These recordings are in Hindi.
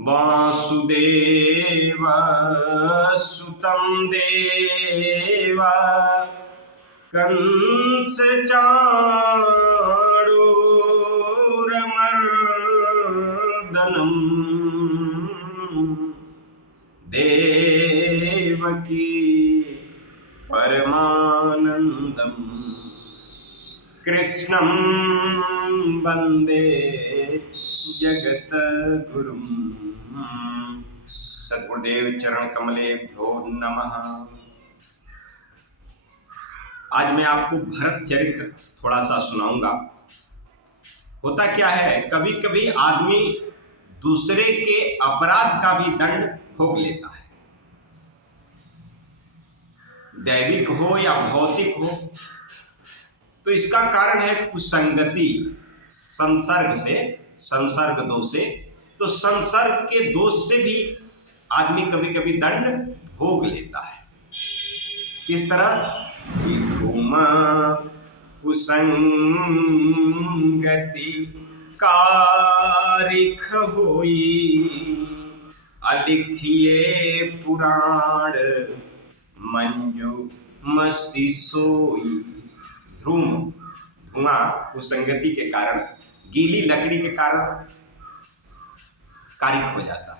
वासुदेव सुतं देव कंस चाणूरमर्दनम् देवकी परमानंदम् कृष्णं वंदे जगद्गुरुम्। सद्गुरुदेव चरण कमलेभ्यो नमः। आज मैं आपको भरत चरित्र थोड़ा सा सुनाऊंगा। होता क्या है, कभी कभी आदमी दूसरे के अपराध का भी दंड भोग लेता है, दैविक हो या भौतिक हो। तो इसका कारण है कुसंगति, संसर्ग दोष से। तो संसर्ग के दोष से भी आदमी कभी कभी दंड भोग लेता है। किस तरह? धूम कुसंगति कारिख होई, अलिखिए पुराण मंजू मसी सोई। धुआं कुसंगति के कारण, गीली लकड़ी के कारण कारिक हो जाता है।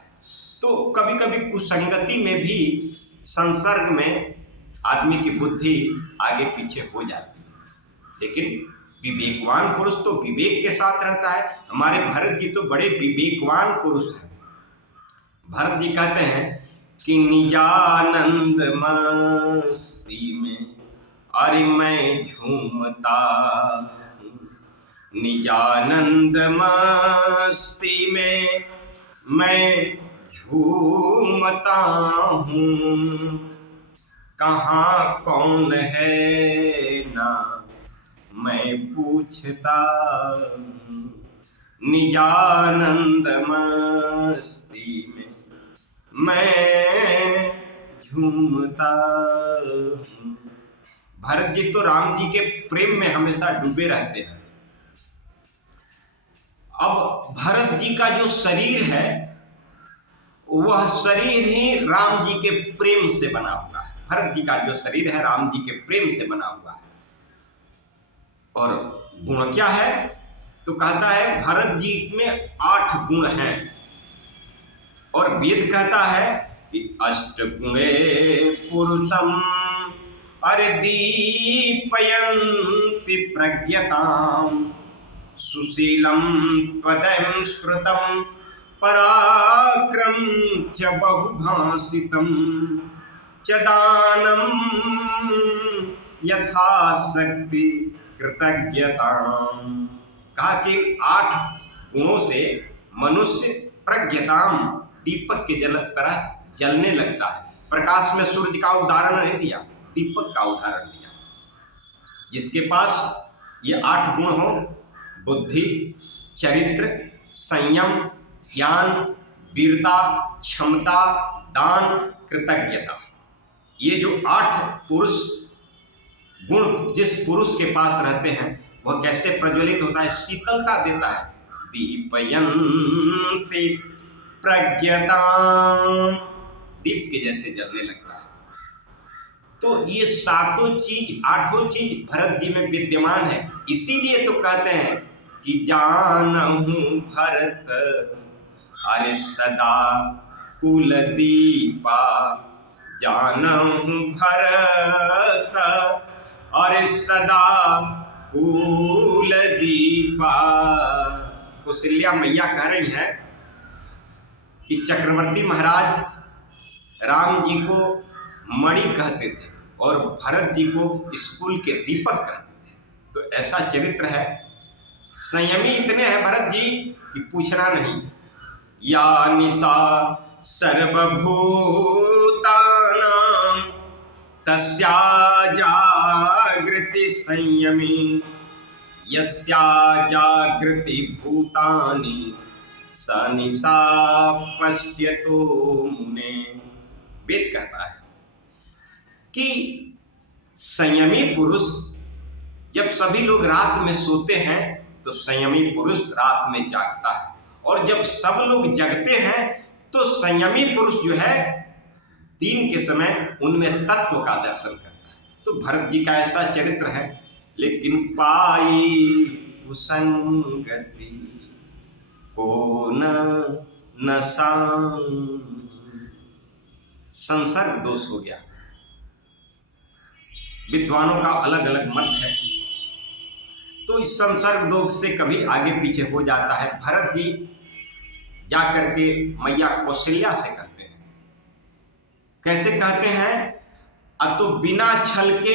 तो कभी कभी कुसंगति में भी, संसर्ग में आदमी की बुद्धि आगे पीछे हो जाती है। लेकिन विवेकवान पुरुष तो विवेक के साथ रहता है। हमारे भरत जी तो बड़े विवेकवान पुरुष हैं। भरत जी कहते हैं कि निजानंद मस्ती में अरे मैं झूमता, निजानंद मस्ती में मैं झूमता हूँ। कहाँ कौन है ना मैं पूछता हूँ, निजानंद मस्ती में मैं झूमता हूँ। भरत जी तो राम जी के प्रेम में हमेशा डूबे रहते हैं। अब भरत जी का जो शरीर है, वह शरीर ही राम जी के प्रेम से बना हुआ है। भरत जी का जो शरीर है राम जी के प्रेम से बना हुआ है। और गुण क्या है? तो कहता है भरत जी में 8 गुण हैं। और वेद कहता है कि अष्टगुणे पुरुषम अरे दीपयन्ति प्रज्ञताम्, सुशीलं त्वदयं श्रुतं पराक्रम च बहुभाषितं च दानं यथाशक्ति कृतज्ञताम्। कहा कि 8 गुणों से मनुष्य प्रज्ञताम, दीपक के तरह जलने लगता है। प्रकाश में सूर्य का उदाहरण नहीं दिया, दीपक का उदाहरण दिया। जिसके पास ये 8 गुण हो, बुद्धि, चरित्र, संयम, ज्ञान, वीरता, क्षमता, दान, कृतज्ञता, ये जो 8 पुरुष गुण जिस पुरुष के पास रहते हैं, वह कैसे प्रज्वलित होता है? शीतलता देता है। दीपयन्ति प्रज्ञताम्, दीप के जैसे जलने लगता है। तो ये 7 चीज, 8 चीज भरत जी में विद्यमान है। इसीलिए तो कहते हैं कि जानहु भरत अरे सदा कुलदीपा, जानहु भरत अरे सदा कुलदीपा। कौशल्या मैया कह रही हैं कि चक्रवर्ती महाराज राम जी को मणि कहते थे और भरत जी को स्कूल के दीपक कहते थे। तो ऐसा चरित्र है। संयमी इतने हैं भरत जी कि पूछना नहीं। या निशा सर्वभूतानां तस्या जागृति संयमी, यस्या जागृति भूतानि स निशा पश्यतो मुने। वेद कहता है कि संयमी पुरुष, जब सभी लोग रात में सोते हैं तो संयमी पुरुष रात में जागता है, और जब सब लोग जगते हैं तो संयमी पुरुष जो है दिन के समय उनमें तत्व का दर्शन करता है। तो भरत जी का ऐसा चरित्र है। लेकिन पाई कुसंगति को न संसर्ग दोष हो गया। विद्वानों का अलग अलग मत है, तो इस संसर्ग दोष से कभी आगे पीछे हो जाता है। भरत जी जाकर के मैया कौशल्या से कहते हैं। कैसे कहते हैं? तो बिना छल के,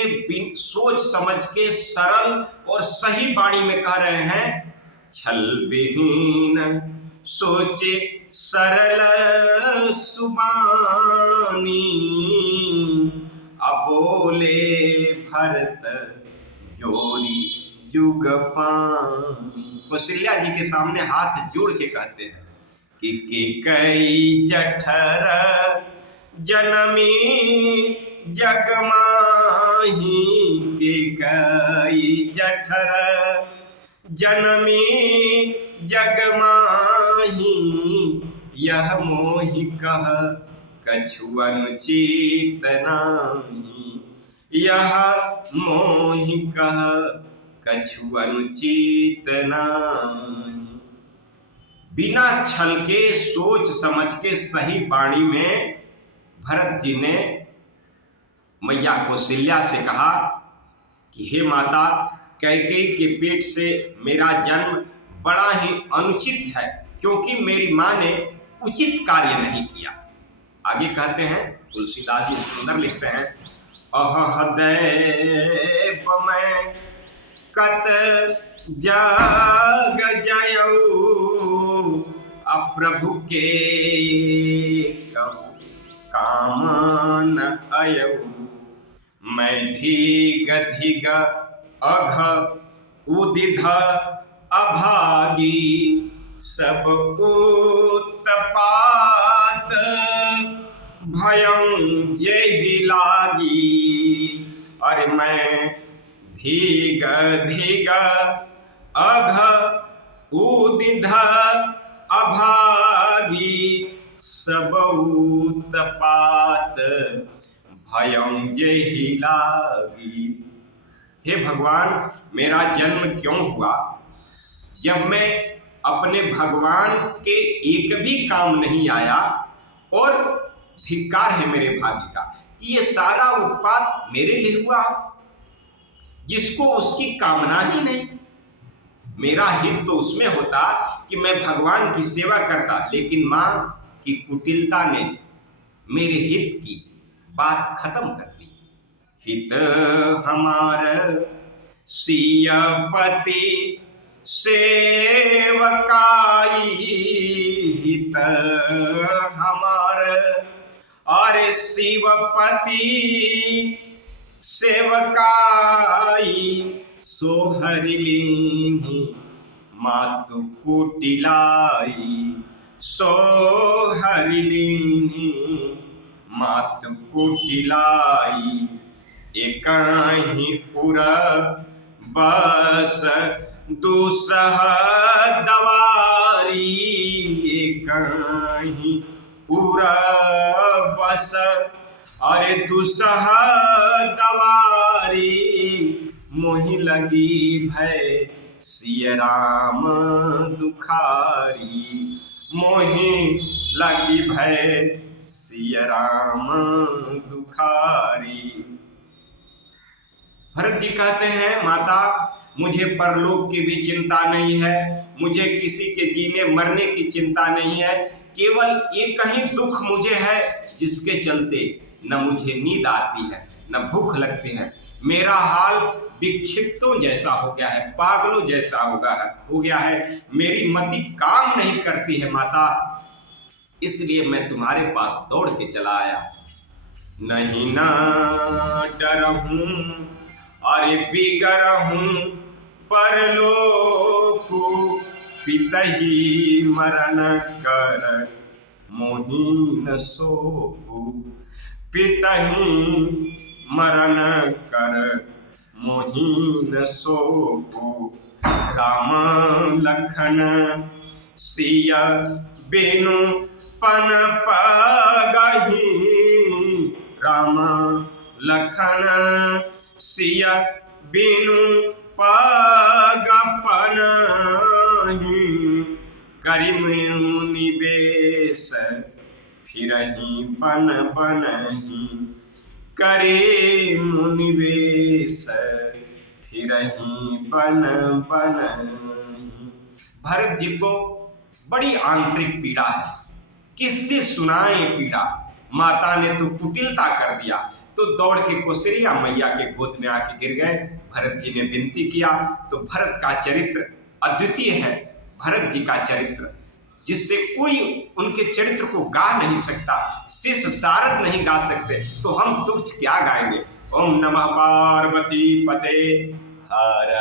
सोच समझ के, सरल और सही वाणी में कह रहे हैं। छल विहीन सोचे सरल सुबानी, अबोले भरत जोरी जुग पानी। कौशल्या जी के सामने हाथ जोड़ के कहते हैं कि कई जठर जनमी जग माही, के कई जठर जनमी जग माही, यह मोहि कह कछु अनुचित नाही, यह मोहि कह कछु अनुचित नाही। बिना छल के, सोच समझ के, सही वाणी में भरत जी ने मैया कौशल्या से कहा कि हे माता, कैकेयी के पेट से मेरा जन्म बड़ा ही अनुचित है, क्योंकि मेरी माँ ने उचित कार्य नहीं किया। आगे कहते हैं, तुलसीदास जी सुंदर लिखते हैं, अह दैव मैं कत जग जयऊ, अप्रभु के काम न अयऊ, मैं धीग धीग अघ उदिध अभागी, सब उत्पात भयं जेहि लागी। अरे मैं धीग धीग अघ उदिध अभागी, सब उत्पात भयं जेहि लागी। हे भगवान, मेरा जन्म क्यों हुआ जब मैं अपने भगवान के एक भी काम नहीं आया, और धिक्कार है मेरे भाग्य का कि ये सारा उत्पात मेरे लिए हुआ, जिसको उसकी कामना ही नहीं। मेरा हित तो उसमें होता कि मैं भगवान की सेवा करता, लेकिन माँ की कुटिलता ने मेरे हित की बात खत्म कर दी। हित हमार सियपति सेवकाई, हित हमार और शिवपति सेवकाई, सो हरि लीन्हि मातु कुटिलाई, सो हरि लीन्हि मातु कुटिलाई। एकाहि उर बस दुसह दवारी, एकाहि उर बस अरे दुसह दवारी, मोहि लगी भय सिय राम दुखारी, मोहि लगी भय सिय राम दुखारी। भरत जी कहते हैं, माता मुझे परलोक की भी चिंता नहीं है, मुझे किसी के जीने मरने की चिंता नहीं है, केवल एक ही दुख मुझे है जिसके चलते न मुझे नींद आती है न भूख लगती है। मेरा हाल विक्षिप्तों जैसा हो गया है, पागलों जैसा हो गया है, मेरी मति काम नहीं करती है माता, इसलिए मैं तुम्हारे पास दौड़ के चला आया। नहीं ना डरहूं अरे बिगड़हूं परलोक, पितहि मरण कर मोहि न सोहु, पितहि मरण कर मोहि न सोहु। राम लखन सिय बिनु पन पगहि राम लखन सिया बिनु पग पनहि करि निवेश फिरहि बन बनहि करे निवेश फिरहि बन बनहि। भरत जी को बड़ी आंतरिक पीड़ा है, किससे सुनाए पीड़ा। माता ने तो कुटिलता कर दिया, तो दौड़ के कौशल्या मैया के गोद में आके गिर गए। भरत जी ने विनती किया, तो भरत का चरित्र अद्वितीय है। भरत जी का चरित्र जिससे कोई उनके चरित्र को गा नहीं सकता, शेष सारद नहीं गा सकते, तो हम तुच्छ क्या गाएंगे। ओम नमः पार्वती पते हर